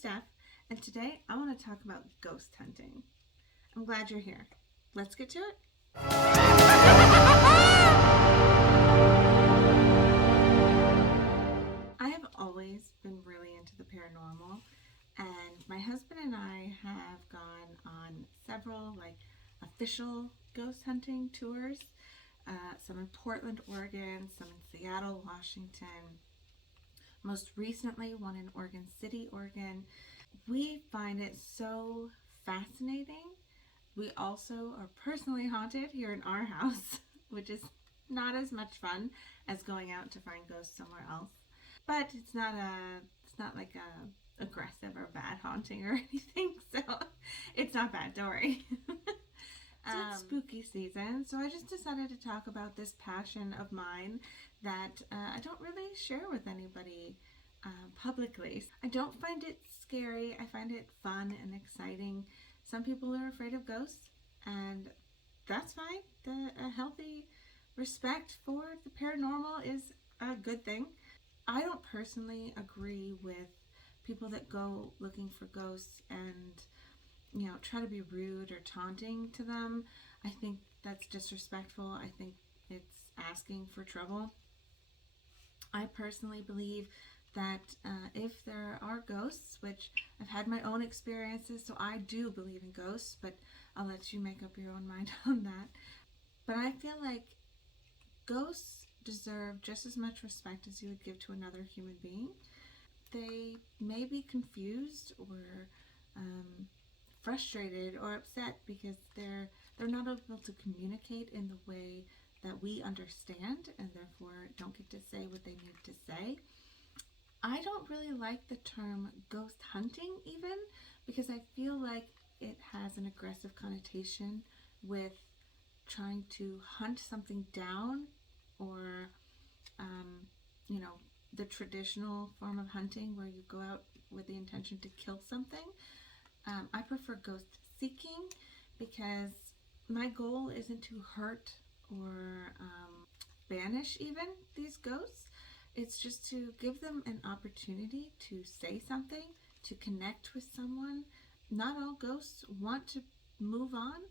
Steph, and today I want to talk about ghost hunting. I'm glad you're here. Let's get to it. I have always been really into the paranormal, and my husband and I have gone on several official ghost hunting tours. Some in Portland, Oregon, some in Seattle, Washington. Most recently, one in Oregon City, Oregon. We find it so fascinating. We also are personally haunted here in our house, which is not as much fun as going out to find ghosts somewhere else. But it's not like a aggressive or bad haunting or anything, so it's not bad. Don't worry. It's spooky season, so I just decided to talk about this passion of mine that I don't really share with anybody publicly. I don't find it scary. I find it fun and exciting. Some people are afraid of ghosts, and that's fine. A healthy respect for the paranormal is a good thing. I don't personally agree with people that go looking for ghosts and try to be rude or taunting to them. I think that's disrespectful. I think it's asking for trouble. I personally believe that if there are ghosts, which I've had my own experiences, so I do believe in ghosts, but I'll let you make up your own mind on that. But I feel like ghosts deserve just as much respect as you would give to another human being. They may be confused or frustrated or upset because they're not able to communicate in the way that we understand, and therefore don't get to say what they need to say. I don't really like the term ghost hunting even, because I feel like it has an aggressive connotation with trying to hunt something down, or the traditional form of hunting where you go out with the intention to kill something. I prefer ghost seeking because my goal isn't to hurt or banish even these ghosts. It's just to give them an opportunity to say something, to connect with someone. Not all ghosts want to move on,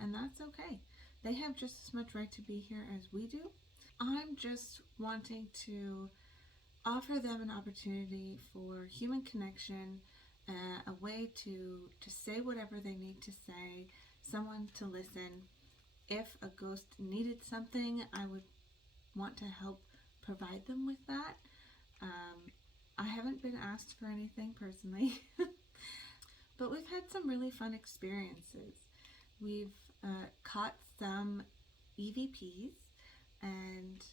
and that's okay. They have just as much right to be here as we do. I'm just wanting to offer them an opportunity for human connection, a way to say whatever they need to say, someone to listen. If a ghost needed something, I would want to help provide them with that. I haven't been asked for anything personally, but we've had some really fun experiences. We've caught some EVPs and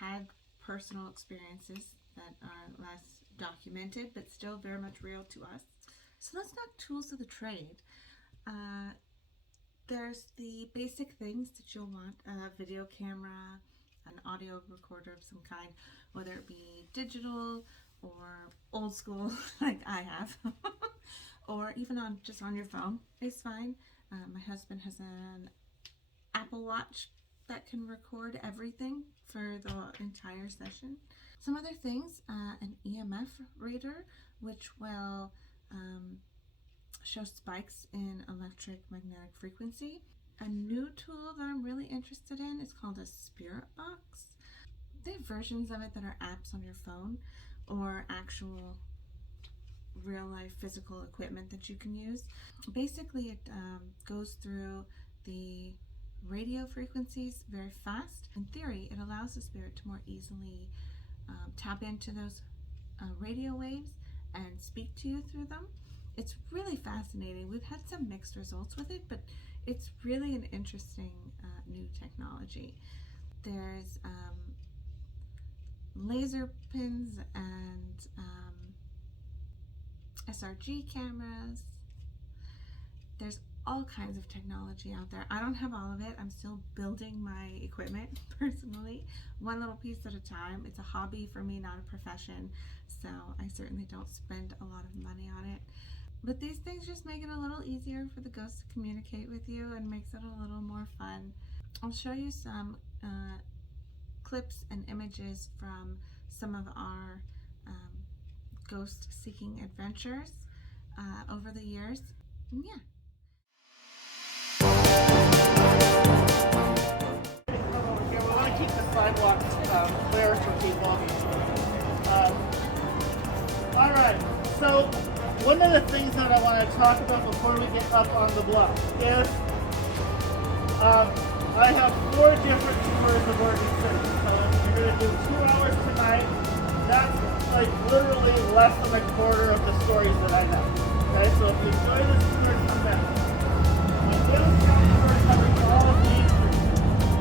had personal experiences that are less documented but still very much real to us. So let's talk tools of the trade. There's the basic things that you'll want: a video camera, an audio recorder of some kind, whether it be digital or old school like I have, or even on your phone is fine. My husband has an Apple Watch that can record everything for the entire session. Some other things: an EMF reader, which will show spikes in electromagnetic frequency. A new tool that I'm really interested in is called a spirit box. They have versions of it that are apps on your phone or actual real life physical equipment that you can use. Basically, it goes through the radio frequencies very fast. In theory, it allows the spirit to more easily tap into those radio waves and speak to you through them. It's really fascinating. We've had some mixed results with it, but it's really an interesting new technology. There's laser pins and SRG cameras. There's all kinds of technology out there. I don't have all of it. I'm still building my equipment personally, one little piece at a time. It's a hobby for me, not a profession, so I certainly don't spend a lot of money on it. But these things just make it a little easier for the ghosts to communicate with you and makes it a little more fun. I'll show you some clips and images from some of our ghost seeking adventures over the years. And yeah. We want to keep the sidewalks clear for people. All right, so one of the things that I want to talk about before we get up on the bluff is I have 4 different tours of Oregon City. So if you're going to do 2 hours tonight, that's like literally less than a quarter of the stories that I know. Okay, so if you enjoy this tour, come back. The downtown tour covers all of Main Street.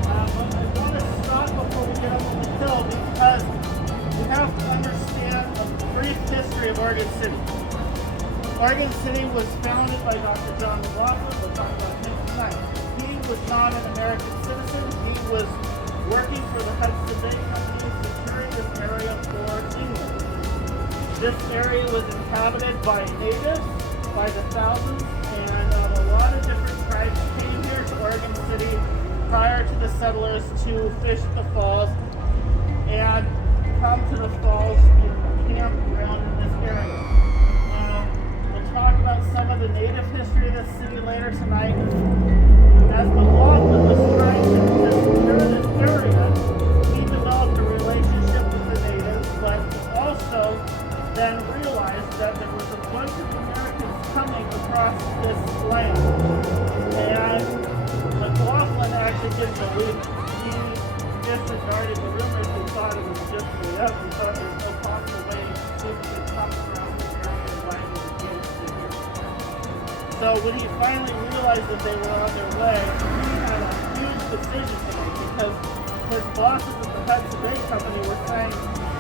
But I want to stop before we get up on the hill because we have to understand a brief history of Oregon City. Oregon City was founded by Dr. John McLaughlin. We'll talk about him tonight. He was not an American citizen. He was working for the Hudson Bay Company, securing this area for England. This area was inhabited by natives by the thousands, and a lot of different tribes came here to Oregon City prior to the settlers to fish the falls and come to the falls and camp around in this area. We'll talk about some of the native history of this city later tonight. As McLaughlin was trying to secure this area, he developed a relationship with the natives, but also then realized that there was a bunch of Americans coming across this land. And McLaughlin actually didn't believe it. He disregarded the rumors and thought it was just made up. He thought there was no possible way people could come around this area and land in the here. So when he finally realized that they were on their way, he had a huge decision to make because his bosses at the Hudson Bay Company were saying,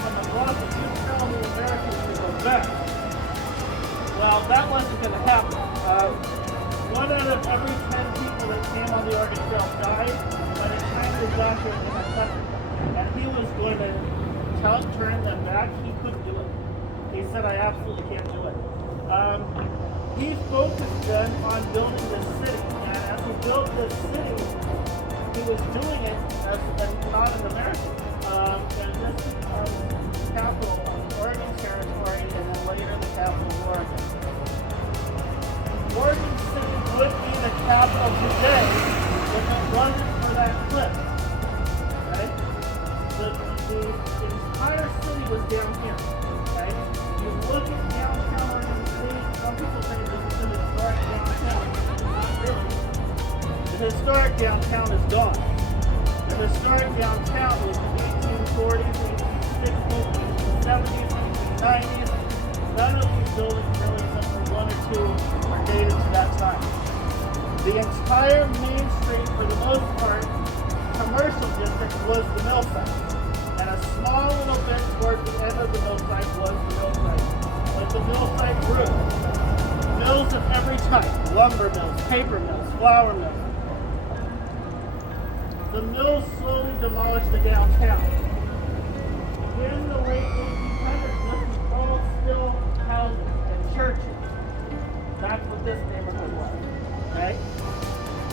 McLaughlin, you tell the Americans to go back. Well, that wasn't going to happen. 1 out of every 10 people that came on the Oregon Trail died by the time they got here in Kentucky. And he was going to turn them back. He couldn't do it. He said, I absolutely can't do it. He focused then on building this city. And as he built this city, he was doing it as not an American. And this capital of Oregon Territory, and then later the capital of Oregon. Oregon City would be the capital today if it wasn't for that cliff. Right? The entire city was down here. Right? You look at downtown Oregon City, some people say this is an historic downtown. Not really. The historic downtown is gone. The historic downtown was 1840s, 1860s, 1870s, 1890s. None of these buildings really, except for 1 or 2, are dated to that time. The entire Main Street, for the most part, commercial district was the mill site. And a small little bit towards the end of the mill site was the mill site. But the mill site grew. Mills of every type, lumber mills, paper mills, flour mills. The mills slowly demolished the downtown. In the late 1800s, this was all still houses and churches. That's what this neighborhood was. Okay?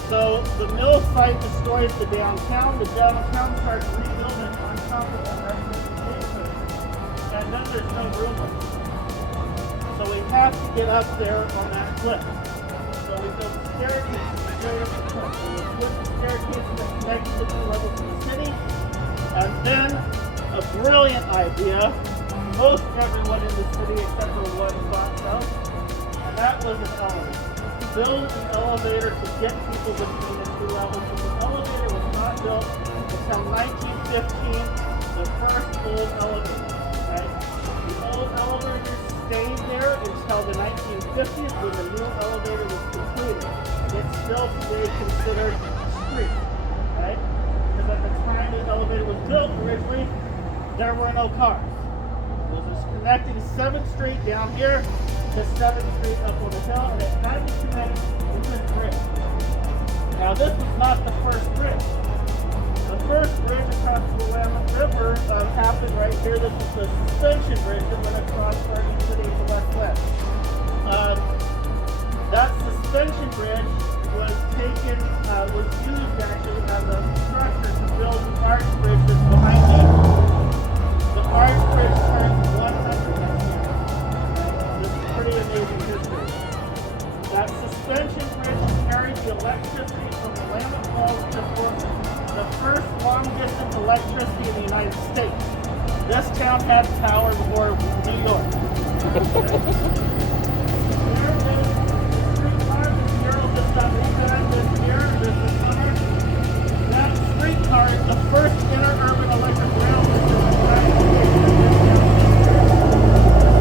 So the mill site destroys the downtown. The downtown starts rebuilding on top of the rest of the neighborhood. And then there's no room left. So we have to get up there on that cliff. So we built staircases to go up the cliff. So we put the staircases that connect the 2 levels of the city. And then a brilliant idea. Most everyone in the city except for 1 thought so. And that was an elevator. Build an elevator to get people between the 2 levels. But the elevator was not built until 1915, the first old elevator. Right? The old elevator stayed there until the 1950s when the new elevator was completed. It's still today considered street. Right? Because at the time the elevator was built originally, there were no cars. It was just connecting 7th Street down here to 7th Street up on the hill, and it had to connect with this bridge. Now this was not the first bridge. The first bridge across the Willamette River happened right here. This is the suspension bridge that went across Oregon City to west-west. That suspension bridge was used actually as a structure to build the arch bridge that's behind me. The arch bridge turns 100 this year. long-distance electricity in the United States. This town had power before New York. There is the streetcar, the mural just got redone this year, this summer. That streetcar is the first interurban electric rail system in the United States.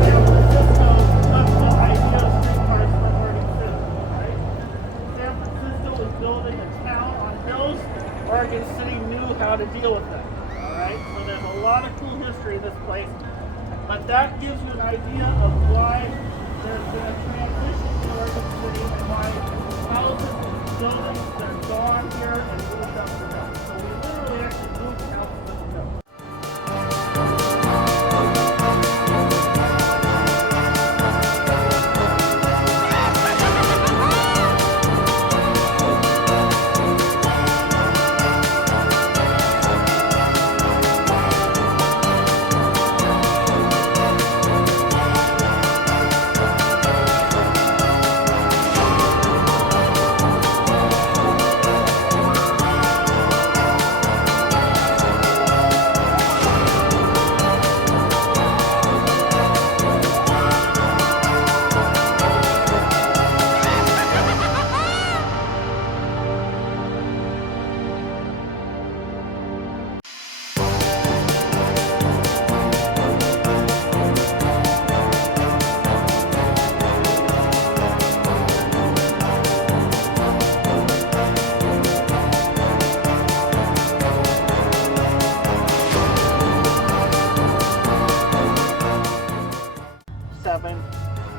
San Francisco took the idea of streetcars from Oregon City, right? San Francisco was building a town on hills. Oregon City knew how to deal with that. Alright, so there's a lot of cool history in this place, but that gives you an idea of why there's been a transition to Oregon City and why houses and buildings that are gone here and moved up the hill. So we literally actually moved houses up the hill.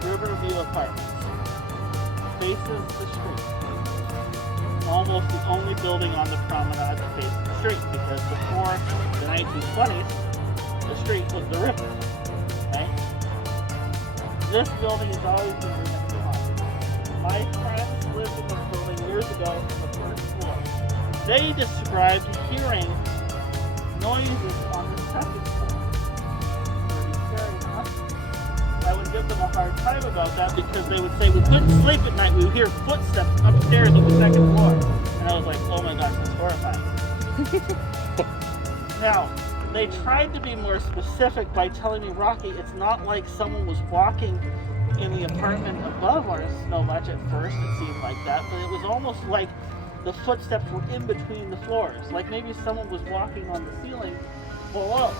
Riverview Apartments. Faces the street. Almost the only building on the promenade that faces the street, because before the 1920s, the street was the river. Right? This building has always been remembered haunted. My friends lived in this building years ago on the first floor. They described hearing noises on the second floor. Pretty scary, huh? I would give them a hard time about that because they would say we couldn't sleep at night. We would hear footsteps upstairs on the second floor. And I was like, oh my gosh, that's horrifying. Now, they tried to be more specific by telling me, Rocky, it's not like someone was walking in the apartment above us so much at first, it seemed like that, but it was almost like the footsteps were in between the floors. Like maybe someone was walking on the ceiling below.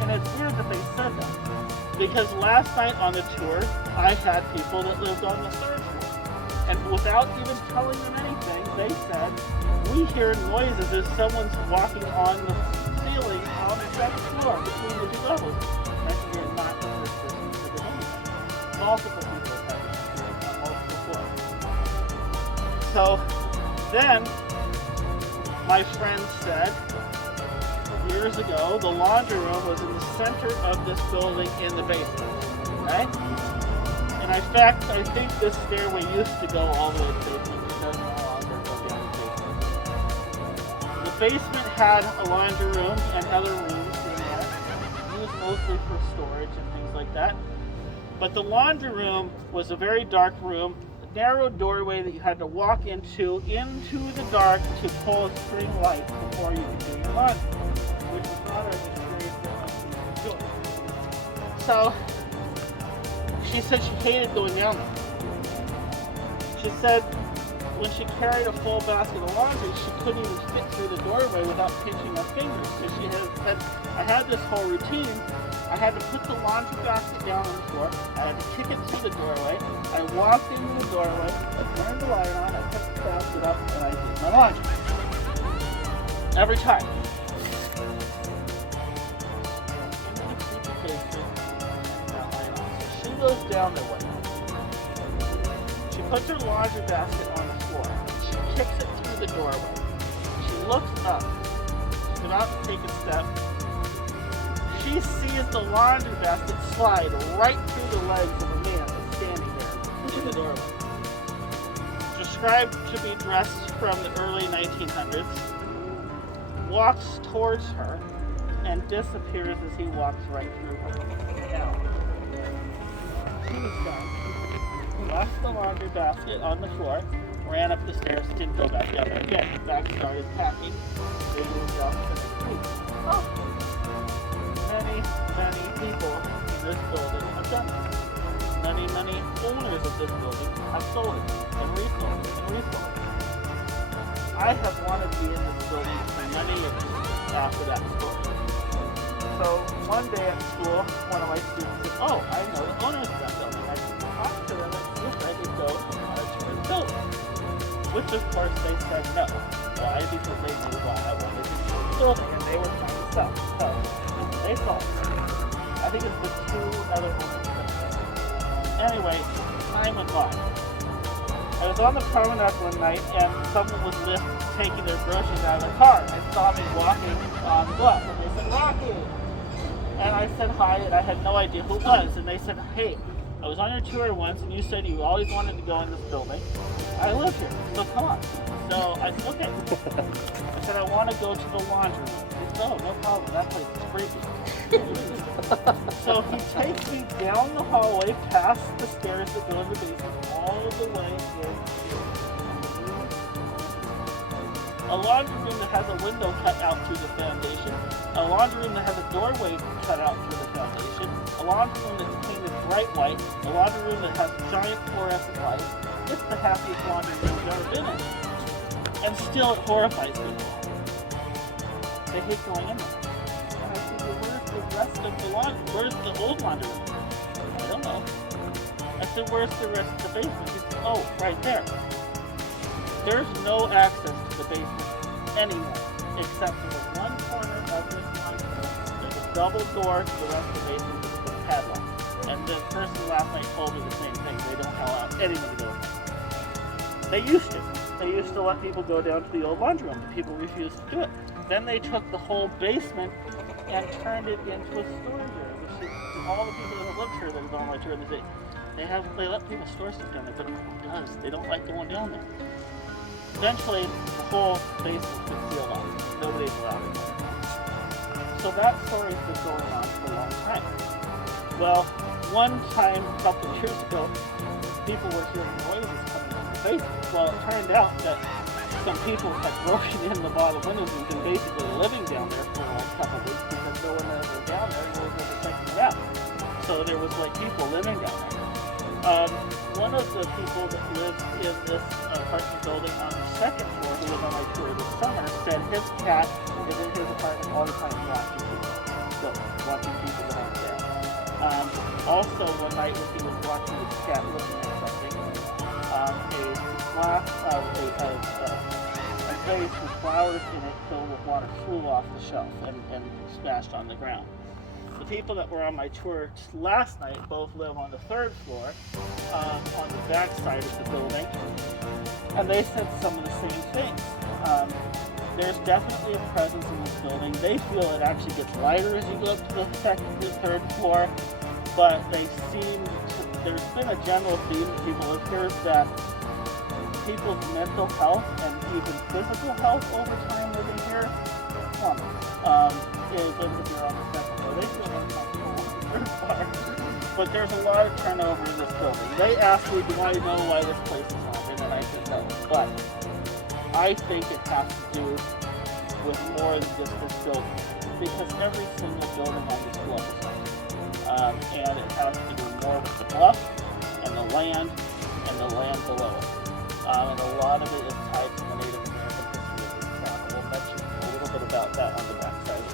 And it's weird that they said that. Because last night on the tour, I had people that lived on the third floor. And without even telling them anything, they said, we hear noises as someone's walking on the ceiling on the second floor between the two levels. And you're not the first person to do anything. Multiple people have experienced on multiple floors. So then, my friend said, years ago, the laundry room was in the center of this building in the basement, right? And in fact, I think this stairway used to go all the way to the basement. It does no longer go down the basement. The basement had a laundry room and other rooms in there, used mostly for storage and things like that. But the laundry room was a very dark room, a narrow doorway that you had to walk into the dark to pull a string light before you could do your laundry. Which is not an experience that most people do. So, she said she hated going down there. She said when she carried a full basket of laundry, she couldn't even fit through the doorway without pinching her fingers. So she said, I had this whole routine. I had to put the laundry basket down on the floor. I had to kick it through the doorway. I walked into the doorway. I turned the light on. I picked the basket up, and I did my laundry. Every time. Goes down the way. She puts her laundry basket on the floor. She kicks it through the doorway. She looks up. She's about to take a step. She sees the laundry basket slide right through the legs of a man that's standing there in the doorway. Described to be dressed from the early 1900s, walks towards her and disappears as he walks right through her. Now, she was done. Left the laundry basket on the floor, ran up the stairs, didn't go back down there again. Back started packing. They moved out to the next week. Oh, many people in this building have done it. Many owners of this building have sold it and resold it and resold it. I have wanted to be in this building for many years after that story. So one day at school, one of my students said, "Oh, I know the owners of that building. I can talk to them and see if I could go on a tour of the building." Which of course they said no. Why? Because they knew why I wanted to tour the building and they were trying to sell. So they sold it. I think it's the two other owners that said it. Anyway, time went by. I was on the promenade one night and someone was taking their groceries out of the car and saw me walking on the bluff. And they said, "Rocky!" And I said hi, and I had no idea who it was. And they said, "Hey, I was on your tour once, and you said you always wanted to go in this building. I live here, so come on." So I said, "Okay." I said, "I want to go to the laundry room." He said, "Oh, no problem. That place is creepy." So he takes me down the hallway, past the stairs that go in the basement, all the way into a laundry room that has a window cut out through the foundation, a laundry room that has a doorway cut out through the foundation, a laundry room that's painted bright white, a laundry room that has giant fluorescent lights. It's the happiest laundry room I've ever been in. And still it horrifies me. They hate going in there. And I said, "Well, where's the rest of the laundry? Where's the old laundry room?" "I don't know." I said, "Where's the rest of the basement?" He said, "Oh, right there." There's no access to the basement anymore, except for the one corner of this laundry room. There's a double door to the rest of the basement with a padlock. And the person last night told me the same thing. They don't allow anyone to go in there. They used to. They used to let people go down to the old laundry room, but people refused to do it. Then they took the whole basement and turned it into a storage area, which is all the people that have lived here that have gone on my tour, they let people store stuff down there, but because they don't like going down there. Eventually, the whole basement was sealed off. Nobody's allowed it. So that story's been going on for a long time. Well, one time, a couple of years ago, people were hearing noises coming from the basement. Well, it turned out that some people had broken in the bottom windows and been basically living down there for like a couple of weeks because no one ever was down there and no one was ever checking it out. So there was like people living down there. One of the people that lives in this apartment building on the second floor, who was on my tour this summer, said his cat is in his apartment all the time watching people. So, watching people that aren't there. Also, one night when he was watching his cat looking at something, a vase with flowers in it filled with water flew off the shelf and smashed on the ground. The people that were on my tour last night both live on the third floor, on the back side of the building, and they said some of the same things. There's definitely a presence in this building. They feel it actually gets lighter as you go up to the second to the third floor, but there's been a general theme that people have heard that people's mental health and even physical health over time living here is if you're on the second floor. They feel uncomfortable on the third floor. But there's a lot of turnover in this building. They asked me, do I know why this place is haunted? And I said no. But I think it has to do with more than just this building. Because every single building on this bluff is haunted. And it has to do more with the bluff and the land below it. And a lot of it is tied to the Native American history of this town. And we'll mention a little bit about that on the back side of it.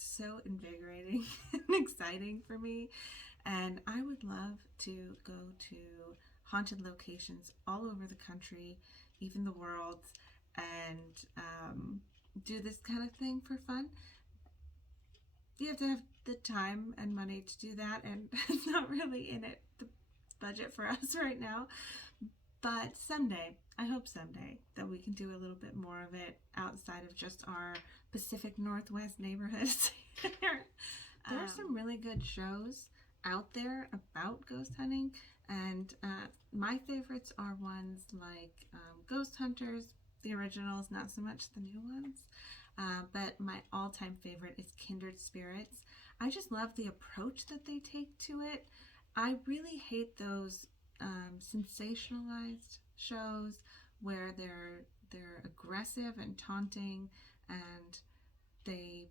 so invigorating and exciting for me. And I would love to go to haunted locations all over the country, even the world, and do this kind of thing for fun. You have to have the time and money to do that, and it's not really in it the budget for us right now. But someday, I hope someday, that we can do a little bit more of it outside of just our Pacific Northwest neighborhoods. There are some really good shows out there about ghost hunting, and my favorites are ones like Ghost Hunters, the originals, not so much the new ones. But my all-time favorite is Kindred Spirits. I just love the approach that they take to it. I really hate those sensationalized shows where they're aggressive and taunting, and they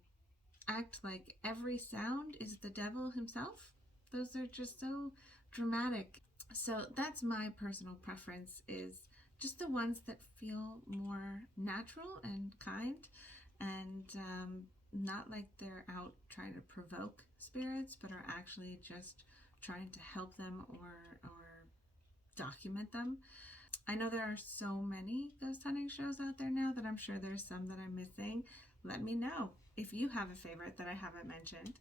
act like every sound is the devil himself. Those are just so dramatic. So that's my personal preference, is just the ones that feel more natural and kind, and not like they're out trying to provoke spirits, but are actually just trying to help them or document them. I know there are so many ghost hunting shows out there now that I'm sure there's some that I'm missing. Let me know if you have a favorite that I haven't mentioned.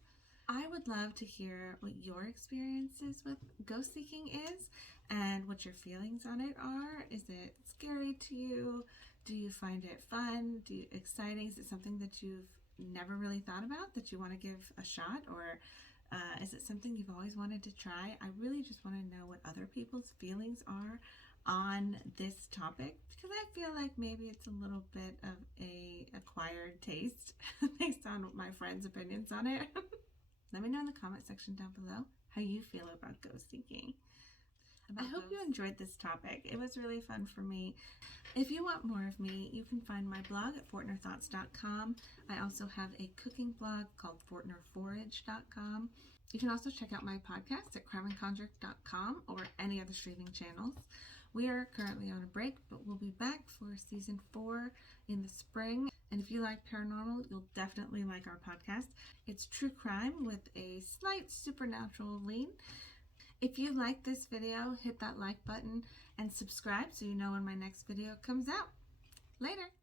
I would love to hear what your experiences with ghost seeking is and what your feelings on it are. Is it scary to you? Do you find it fun? Exciting? Is it something that you've never really thought about that you want to give a shot? Or is it something you've always wanted to try? I really just want to know what other people's feelings are on this topic, because I feel like maybe it's a little bit of a acquired taste based on my friends' opinions on it. Let me know in the comment section down below how you feel about ghost seeking. I hope you enjoyed this topic. It was really fun for me. If you want more of me, you can find my blog at fortnerthoughts.com. I also have a cooking blog called forage.com. You can also check out my podcast at crimeandconjure.com or any other streaming channels. We are currently on a break, but we'll be back for season 4 in the spring. And if you like paranormal, you'll definitely like our podcast. It's true crime with a slight supernatural lean. If you like this video, hit that like button and subscribe so you know when my next video comes out. Later!